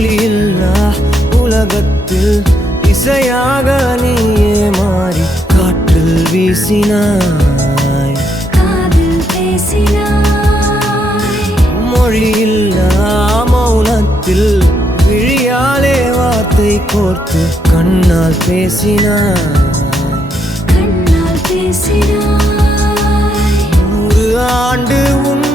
மொழியில்லா உலகத்தில் இசையாக நீயே மாறி காற்றில் வீசினாய், காதில் பேசினாய். மொழியில்லா மௌனத்தில் விழியாலே வார்த்தை கோர்த்து கண்ணால் பேசினாய், கண்ணால் பேசினாய். 100 ஆண்டு உன்